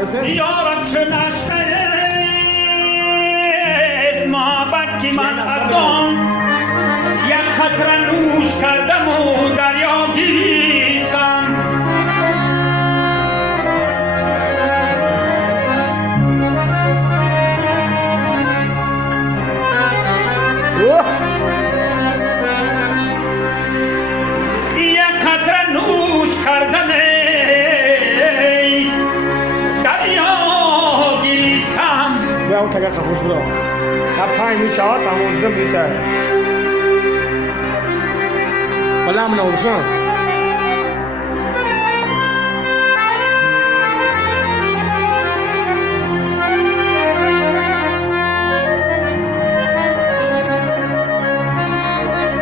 برسه یارم چه نشته محبت که من از آن یک قطره نوش کردم و دریا گریستم یک قطره نوش کردم دریا گریستم بیا اون تگه خفوش برو ها 5 میشه تمام 2 میتر بلا من اوشان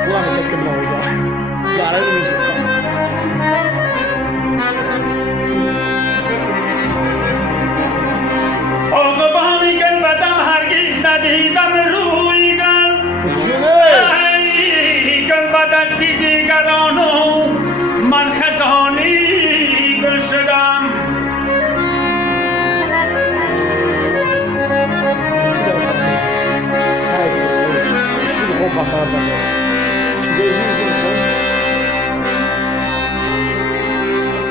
والله متأكد من اوشان لا رأيي آقابان گل بدم هرگیز ندیدم روی گل ای گل بد از دیگران و من خزانی گل شدم خوب بسازم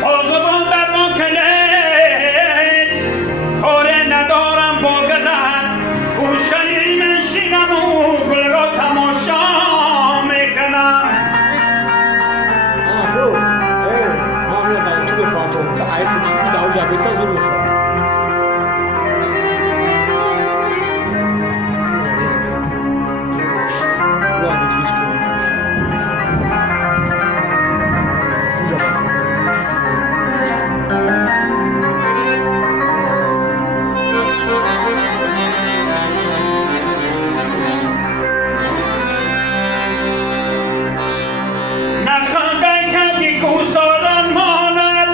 آقابان در ما کلید کار ندارم با گلن گوشه منشینم و گل را تماشا میکنم برو من میام تو به پانتون تا عیسی چی داو جا بساز رو نخواندن کردی کوساران ماند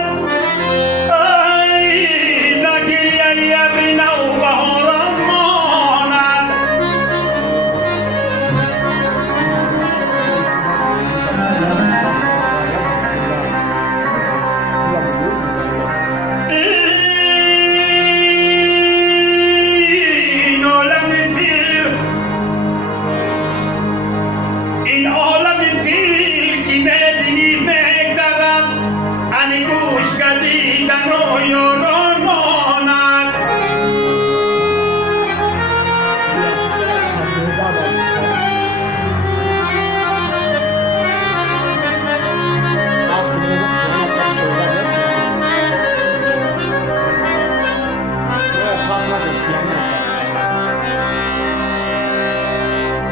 ای نگیری ابری نو بهاران ماند این عالم پیر این عالم پیر که میبینی بگذرد انی گوش گزیدن و یاران ماند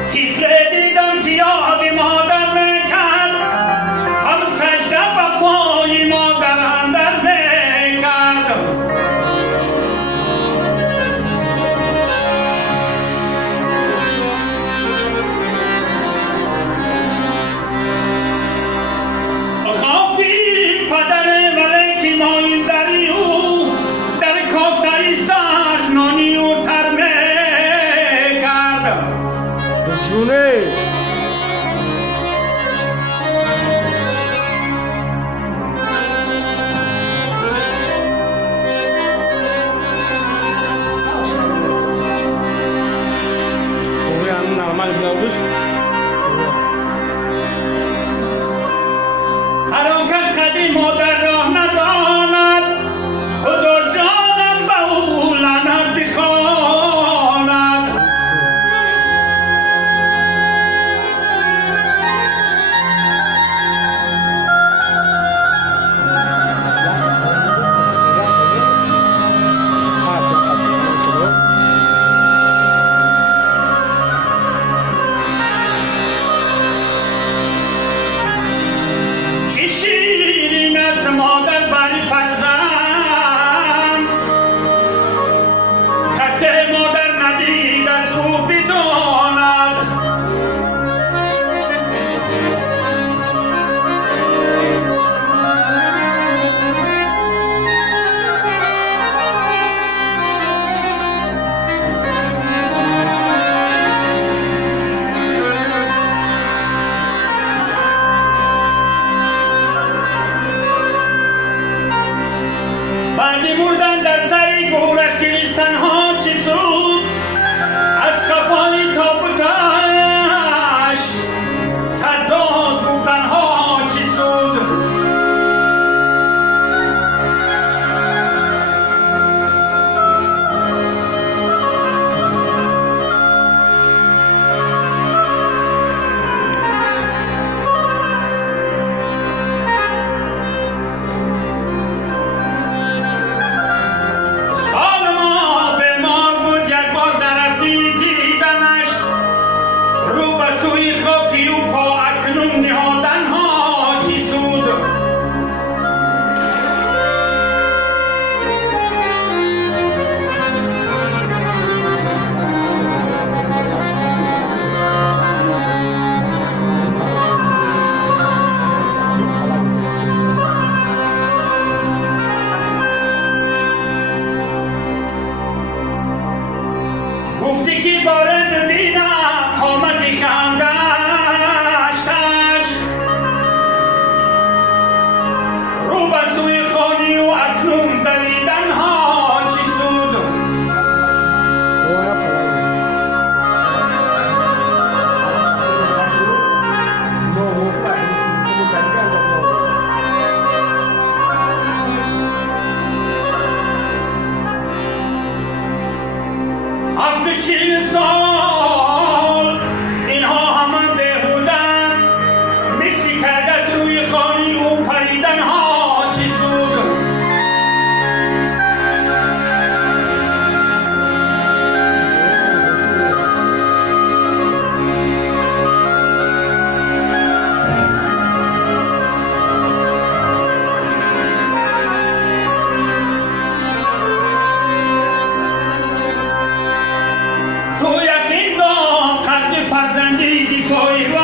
تیفله دیدم که یاد مادر میکرد هم سجده به پای مادر اندر میکرد غافل پدر ملک مایندری او در کاسه سر نانی و تر میکرد جونه normal بناوش هر آن کس قدیم مادر راه نداند خدا جانم به او لعنت بخواند چه شیرین است مادر بر فرزند کسی مادر ندید از او بداند بعد مردن در سر زیستن ها چی سود از کفای تابوتش صداد گفتن ها چی سود سوی خاکی و پا اکنون نهادن ها چی سود گفتی که باره ببینم قامتی خم داشتش رو به سوی خانی و اکنون دویدن ها چی سود هفته 40 سال اینها همه بهودن مثلی کرده از روی خانی و پریدن ها چی سود تو یقین دار قدر فرزندی دیفایی